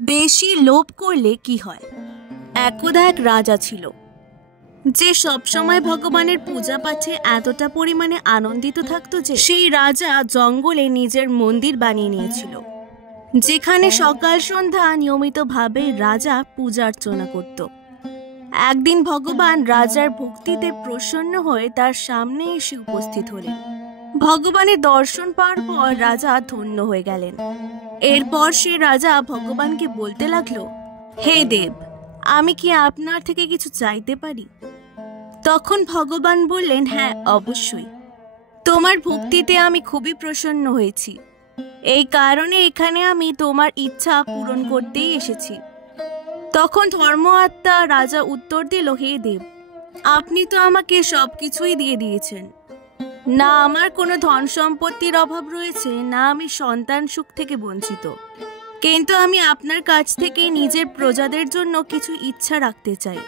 বেশি লোভ করলে কি হয়। একদা এক রাজা ছিল যে সব সময় ভগবানের পূজা পাঠে এতটা পরিমাণে আনন্দিত থাকতো যে সেই রাজা জঙ্গলে নিজের মন্দির বানিয়ে নিয়েছিল, যেখানে সকাল সন্ধ্যা নিয়মিতভাবে রাজা পূজা অর্চনা করত। একদিন ভগবান রাজার ভক্তিতে প্রসন্ন হয়ে তার সামনে এসে উপস্থিত হলেন। ভগবানের দর্শন পাওয়ার পর রাজা ধন্য হয়ে গেলেন। এরপর সে রাজা ভগবানকে বলতে লাগলো, হে দেব, আমি কি আপনার থেকে কিছু চাইতে পারি? তখন ভগবান বললেন, হ্যাঁ অবশ্যই, তোমার ভক্তিতে আমি খুবই প্রসন্ন হয়েছি, এই কারণে এখানে আমি তোমার ইচ্ছা পূরণ করতেই এসেছি। তখন ধর্ম আত্মা রাজা উত্তর দিল, হে দেব, আপনি তো আমাকে সবকিছুই দিয়ে দিয়েছেন, না আমার কোনো ধন সম্পত্তির অভাব রয়েছে, না আমি সন্তান সুখ থেকে বঞ্চিত, কিন্তু আমি আপনার কাছ থেকে নিজের প্রজাদের জন্য কিছু ইচ্ছা রাখতে চাই।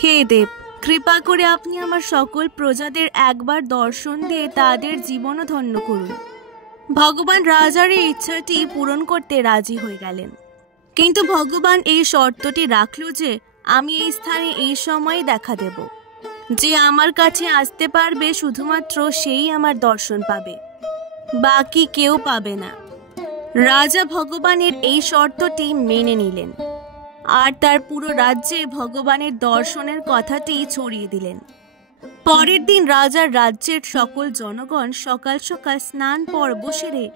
হে দেব, কৃপা করে আপনি আমার সকল প্রজাদের একবার দর্শন দিয়ে তাদের জীবনও ধন্য করুন। ভগবান রাজার এই ইচ্ছাটি পূরণ করতে রাজি হয়ে গেলেন, কিন্তু ভগবান এই শর্তটি রাখল যে আমি এই স্থানে এই সময়ে দেখা দেব, যে আমার কাছে আসতে পারবে শুধুমাত্র সেই আমার দর্শন পাবে, বাকি কেউ পাবে না। রাজা ভগবানের এই শর্তটি মেনে নিলেন আর তার পুরো রাজ্যে ভগবানের দর্শনের কথাটি ছড়িয়ে দিলেন। পরের দিন রাজার রাজ্যের সকল জনগণ সকাল সকাল স্নান পর্ব সেরে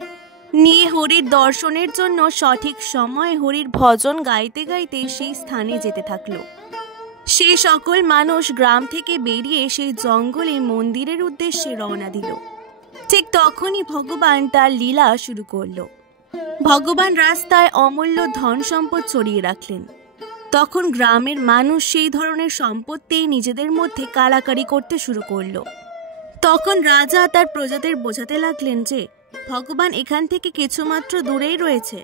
নিয়ে হরির দর্শনের জন্য সঠিক সময়ে হরির ভজন গাইতে গাইতে সেই স্থানে যেতে থাকলো। সেই সকল মানুষ গ্রাম থেকে বেরিয়ে সেই জঙ্গলে মন্দিরের উদ্দেশ্যে রওনা দিল। ঠিক তখনই ভগবান তার লীলা শুরু করলো। ভগবান রাস্তায় অমূল্য ধন সম্পদ ছড়িয়ে রাখলেন। তখন গ্রামের মানুষ সেই ধরনের সম্পত্তি নিজেদের মধ্যে কাড়াকাড়ি করতে শুরু করলো। তখন রাজা তার প্রজাদের বোঝাতে লাগলেন যে ভগবান এখান থেকে কিছুমাত্র দূরেই রয়েছে,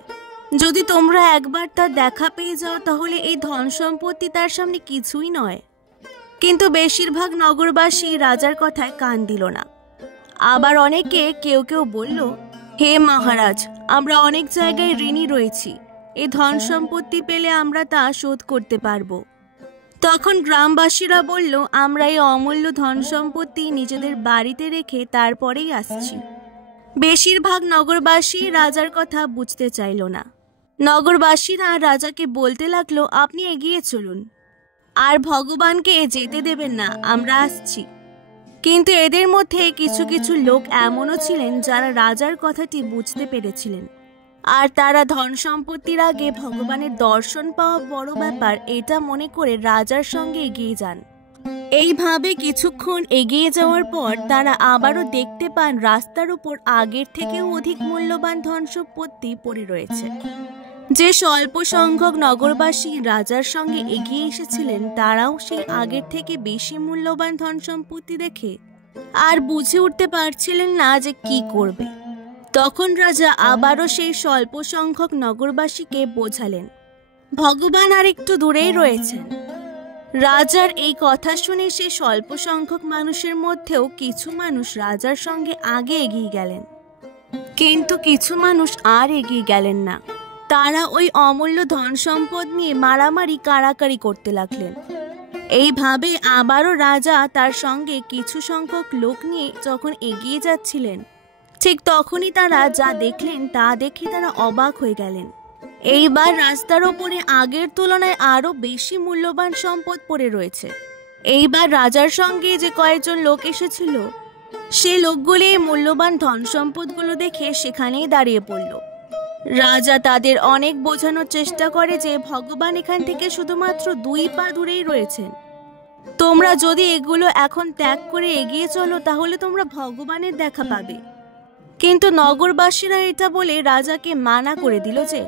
যদি তোমরা একবার তার দেখা পেয়ে যাও তাহলে এই ধন সম্পত্তি তার সামনে কিছুই নয়। কিন্তু বেশিরভাগ নগরবাসী রাজার কথায় কান দিল না। আবার অনেকে কেউ বলল, হে মহারাজ, আমরা অনেক জায়গায় ঋণী রয়েছি, এই ধন সম্পত্তি পেলে আমরা তা শোধ করতে পারবো। তখন গ্রামবাসীরা বলল, আমরা এই অমূল্য ধন সম্পত্তি নিজেদের বাড়িতে রেখে তারপরেই আসছি। বেশিরভাগ নগরবাসী রাজার কথা বুঝতে চাইল না। নগরবাসীরা রাজাকে বলতে লাগলো, আপনি এগিয়ে চলুন, আর ভগবানকে যেতে দেবেন না, আমরা আসছি। কিন্তু এদের মধ্যে কিছু কিছু লোক এমনও ছিলেন যারা রাজার কথাটি বুঝতে পেরেছিলেন, আর তারা ধন সম্পত্তির আগে ভগবানের দর্শন পাওয়া বড় ব্যাপার এটা মনে করে রাজার সঙ্গে এগিয়ে যান। এইভাবে কিছুক্ষণ এগিয়ে যাওয়ার পর তারা আবারও দেখতে পান রাস্তার উপর আগের থেকেও অধিক মূল্যবান ধন সম্পত্তি পড়ে রয়েছে। যে স্বল্প সংখ্যক নগরবাসী রাজার সঙ্গে এগিয়ে এসেছিলেন তারাও সেই আগের থেকে বেশি মূল্যবান ধন সম্পত্তি দেখে আর বুঝে উঠতে পারছিলেন না যে কি করবে। তখন রাজা আবারও সেই স্বল্প সংখ্যক নগরবাসীকে বোঝালেন, ভগবান আর একটু দূরেই রয়েছেন। রাজার এই কথা শুনে সে স্বল্প সংখ্যক মানুষের মধ্যেও কিছু মানুষ রাজার সঙ্গে আগে এগিয়ে গেলেন, কিন্তু কিছু মানুষ আর এগিয়ে গেলেন না। তারা ওই অমূল্য ধন সম্পদ নিয়ে মারামারি কাড়াকাড়ি করতে লাগলেন। এইভাবে আবারও রাজা তার সঙ্গে কিছু সংখ্যক লোক নিয়ে যখন এগিয়ে যাচ্ছিলেন, ঠিক তখনই তারা যা দেখলেন তা দেখে তারা অবাক হয়ে গেলেন। এইবার রাস্তার ওপরে আগের তুলনায় আরো বেশি মূল্যবান সম্পদ পড়ে রয়েছে। এইবার রাজার সঙ্গে যে কয়েকজন লোক এসেছিল সে লোকগুলি মূল্যবান ধন সম্পদগুলো দেখে সেখানেই দাঁড়িয়ে পড়ল। রাজা তাদের অনেক বোঝানোর চেষ্টা করে যে ভগবান এখান থেকে শুধুমাত্র 2 পা দূরেই রয়েছেন, তোমরা যদি এগুলো এখন ত্যাগ করে এগিয়ে চলো তাহলে তোমরা ভগবানের দেখা পাবে। কিন্তু নগরবাসীরা এটা বলে রাজাকে মানা করে দিল যে,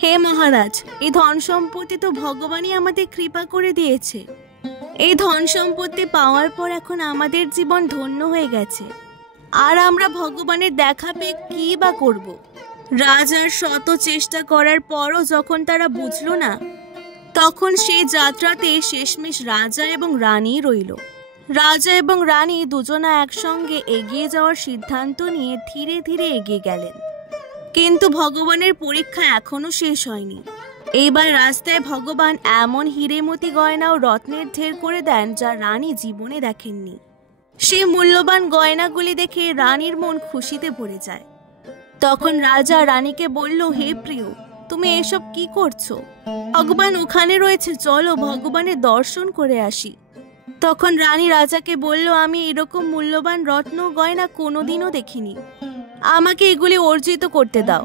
হে মহারাজ, এই ধন সম্পত্তি তো ভগবানই আমাদের কৃপা করে দিয়েছে, এই ধন সম্পত্তি পাওয়ার পর এখন আমাদের জীবন ধন্য হয়ে গেছে, আর আমরা ভগবানের দেখা পেয়ে কি বা করব। রাজার শত চেষ্টা করার পরও যখন তারা বুঝল না, তখন সেই যাত্রাতে শেষমেশ রাজা এবং রানী রইল। রাজা এবং রানী দুজনা একসঙ্গে এগিয়ে যাওয়ার সিদ্ধান্ত নিয়ে ধীরে ধীরে এগিয়ে গেলেন। কিন্তু ভগবানের পরীক্ষা এখনো শেষ হয়নি। এইবার রাস্তায় ভগবান এমন হিরেমতি গয়না ও রত্নের ঢের করে দেন যা রানী জীবনে দেখেননি। সেই মূল্যবান গয়নাগুলি দেখে রানীর মন খুশিতে ভরে যায়। তখন রাজা রানীকে বলল, হে প্রিয়, তুমি এসব কি করছো? ভগবান ওখানে রয়েছে, চলো ভগবানের দর্শন করে আসি। তখন রানী রাজাকে বলল, আমি এরকম মূল্যবান রত্ন গয়না কোনোদিনও দেখিনি, আমাকে এগুলি অর্জিত করতে দাও।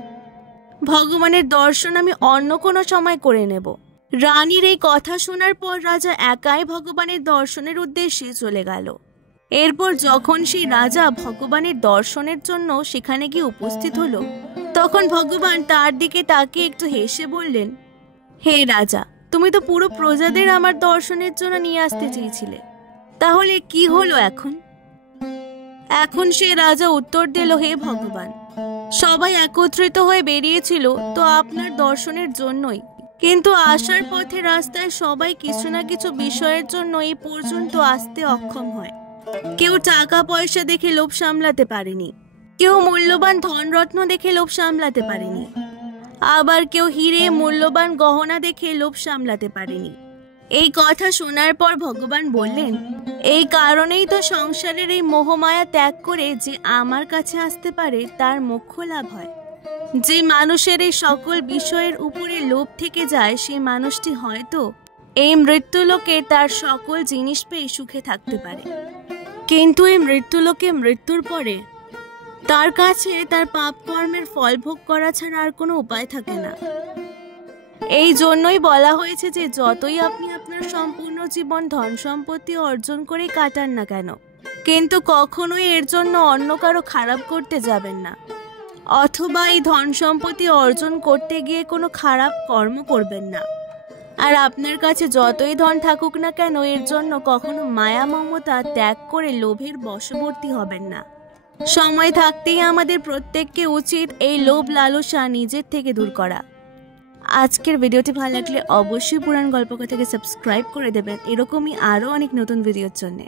ভগবানের দর্শন আমি অন্য কোনো সময় করে নেব। রানীর এই কথা শোনার পর রাজা একাই ভগবানের দর্শনের উদ্দেশ্যে চলে গেল। এরপর যখন সেই রাজা ভগবানের দর্শনের জন্য সেখানে গিয়ে উপস্থিত হলো, তখন ভগবান তার দিকে তাকিয়ে একটু হেসে বললেন, হে রাজা, তুমি তো পুরো প্রজাদের আমার দর্শনের জন্য নিয়ে আসতে চেয়েছিলে, তাহলে কি হলো এখন? এখন সে রাজা উত্তর দিল, হে ভগবান, সবাই একত্রিত হয়ে বেরিয়েছিল তো আপনার দর্শনের জন্যই, কিন্তু আসার পথে রাস্তায় সবাই কিছু না কিছু বিষয়ের জন্য এই পর্যন্ত আসতে অক্ষম হয়। কেউ টাকা পয়সা দেখে লোভ সামলাতে পারেনি, কেউ মূল্যবান ধনরত্ন দেখে লোভ সামলাতে পারেনি, আবার কেউ হিরে মূল্যবান গহনা দেখে লোভ সামলাতে পারেনি। এই কথা শোনার পর ভগবান বললেন, এই কারণেই তো সংসারের এই মোহমায়া ত্যাগ করে যে আমার কাছে আসতে পারে তার মোক্ষ লাভ হয়। যে মানুষের এই সকল বিষয়ের উপরে লোভ থেকে যায় সেই মানুষটি হয়তো এই মৃত্যুলোকে তার সকল জিনিস পেয়ে সুখে থাকতে পারে, কিন্তু এই মৃত্যুলোকে মৃত্যুর পরে তার কাছে তার পাপ কর্মের ফল ভোগ করা ছাড়া আর কোনো উপায় থাকে না। এই জন্যই বলা হয়েছে যে যতই আপনি আপনার সম্পূর্ণ জীবন ধন সম্পত্তি অর্জন করে কাটান না কেন, কিন্তু কখনোই এর জন্য অন্য কারো খারাপ করতে যাবেন না, অথবা এই ধন সম্পত্তি অর্জন করতে গিয়ে কোনো খারাপ কর্ম করবেন না। আর আপনার কাছে যতই ধন থাকুক না কেন, এর জন্য কখনো মায়া মমতা ত্যাগ করে লোভের বশবর্তী হবেন না। সময় থাকতেই আমাদের প্রত্যেককে উচিত এই লোভ লালসা নিজের থেকে দূর করা। আজকের ভিডিওটি ভালো লাগলে অবশ্যই পুরাণ গল্পকথাকে সাবস্ক্রাইব করে দেবেন এরকমই আরও অনেক নতুন ভিডিওর জন্য।